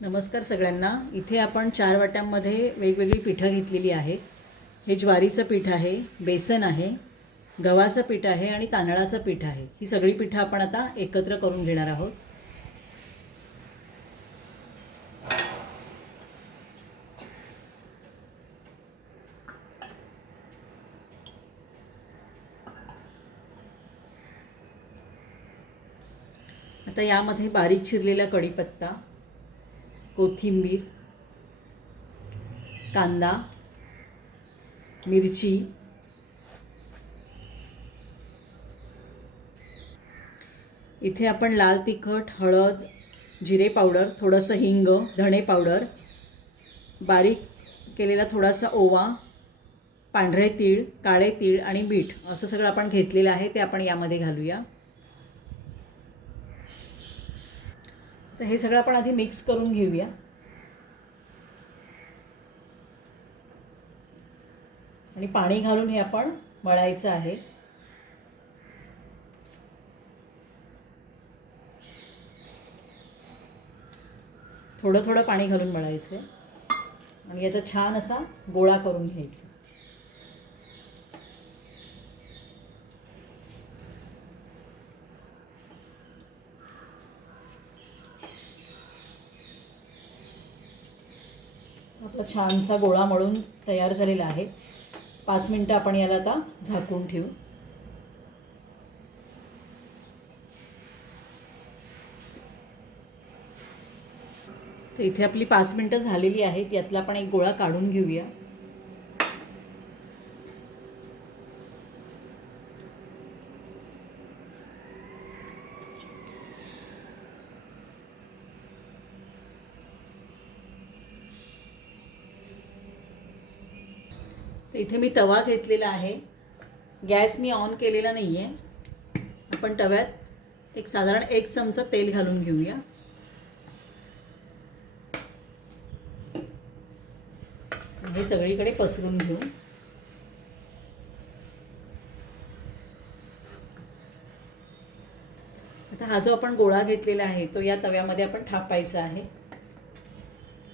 नमस्कार सगळ्यांना। इथे आपण 4 वाट्यांमध्ये वेगवेगळी पिठं घेतलेली आहेत। हे ज्वारीचं पीठ आहे, बेसन आहे, गव्हाचं पीठ आहे आणि तांदळाचं पीठ आहे। ही सगळी पिठं आपण आता एकत्र करून घेणार आहोत। आता यामध्ये बारीक चिरलेला कढीपत्ता, कोथिंबीर, कांदा, मिरची, इथे आपण लाल तिखट, हळद, जिरे पावडर, थोडंसं हिंग, धणे पावडर, बारीक केलेला थोडासा ओवा, पांढरे तीळ, काळे तीळ आणि मीठ असं सगळं आपण घेतलेलं आहे। ते आपण यामध्ये घालूया। तर हे सगळं आपण आधी मिक्स करून घेऊया। आणि पाणी घालून हे आपण मळायचं आहे। थोडं थोडं पाणी घालून मळायचं आणि याचा छान असा गोळा करून घ्यायचा। आपला छानसा गोळा मळून तयार झालेला आहे। 5 मिनिटं आपण याला आता झाकून ठेवू। तर इथे आपली 5 मिनिटं झालेली आहेत। यातला आपण एक गोळा काढून घेऊया। तर इथे मी तवा घेतलेला आहे। गॅस मी ऑन केलेला नाही आहे। आपण तव्यात एक साधारण 1 चमचा तेल घालून घेऊया। हे सगळीकडे पसरून घेऊ। आता हा जो आपण गोळा घेतलेला आहे तो या तव्यामध्ये आपण थापायचा आहे।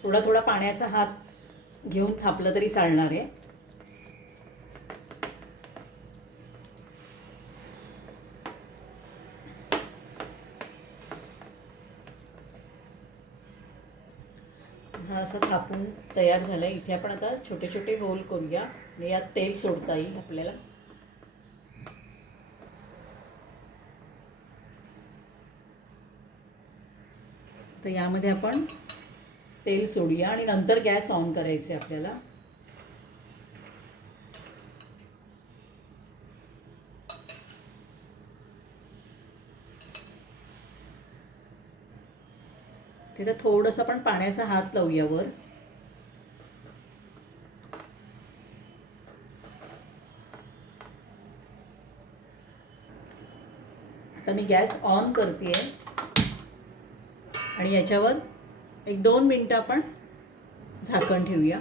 थोडा थोडा पाण्याचा हात घेऊन थापलं तरी चालणार आहे। हा असा थापून तयार झाला आहे। इथे आपण आता छोटे छोटे होल करूया आणि यात तेल सोडता येईल आपल्याला। तर यामध्ये आपण तेल सोडूया आणि नंतर गॅस ऑन करायचे आपल्याला। तिथे थोडंसं आपण पाण्याचा हात लावूया वर। आता मी गॅस ऑन करते आणि याच्यावर 1-2 मिनिटं आपण झाकण ठेवूया।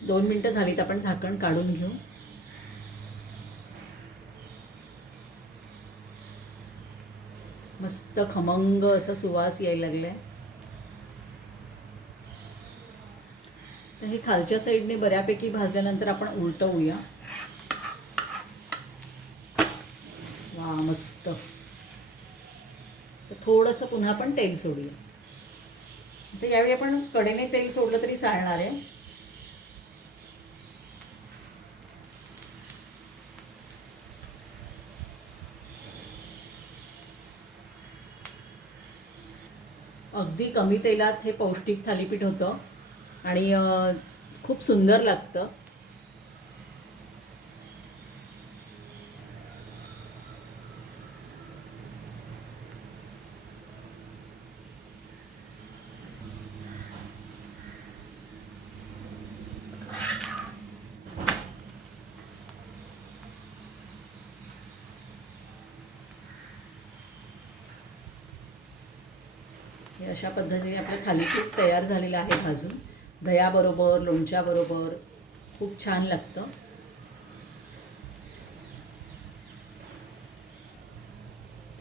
दोन मिनिटं झालीत, आपण झाकण काढून घेऊ। मस्त खमंग असा सुवास यायला लागलाय। तर हे खालच्या साईडने बऱ्यापैकी भाजल्यानंतर आपण उलटवूया। वा मस्त। तर थोडंसं पुन्हा आपण तेल सोडूया। तर यावेळी आपण कडेने तेल सोडलं तरी चालणार आहे। अगदी कमी तेलात हे पौष्टिक थालीपीठ होतं आणि खूप सुंदर लागतं। हे अशा पद्धतीने आपलं थालीपीठ तयार झालेलं आहे भाजून। दह्याबरोबर, लोणच्याबरोबर खूप छान लागतं.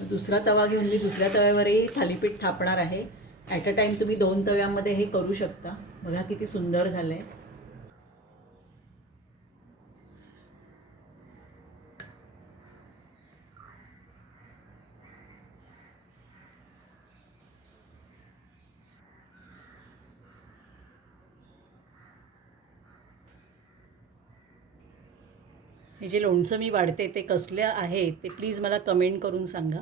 दुसरा तवा घेऊन मी दुसऱ्या तव्यावरही थालीपीठ थापणार आहे. ॲट अ टाईम तुम्ही 2 तव्यामध्ये हे करू शकता. बघा किती सुंदर झालं आहे. हे जे लोणचं मी वाढते ते कसलं आहे ते प्लीज मला कमेंट करून सांगा.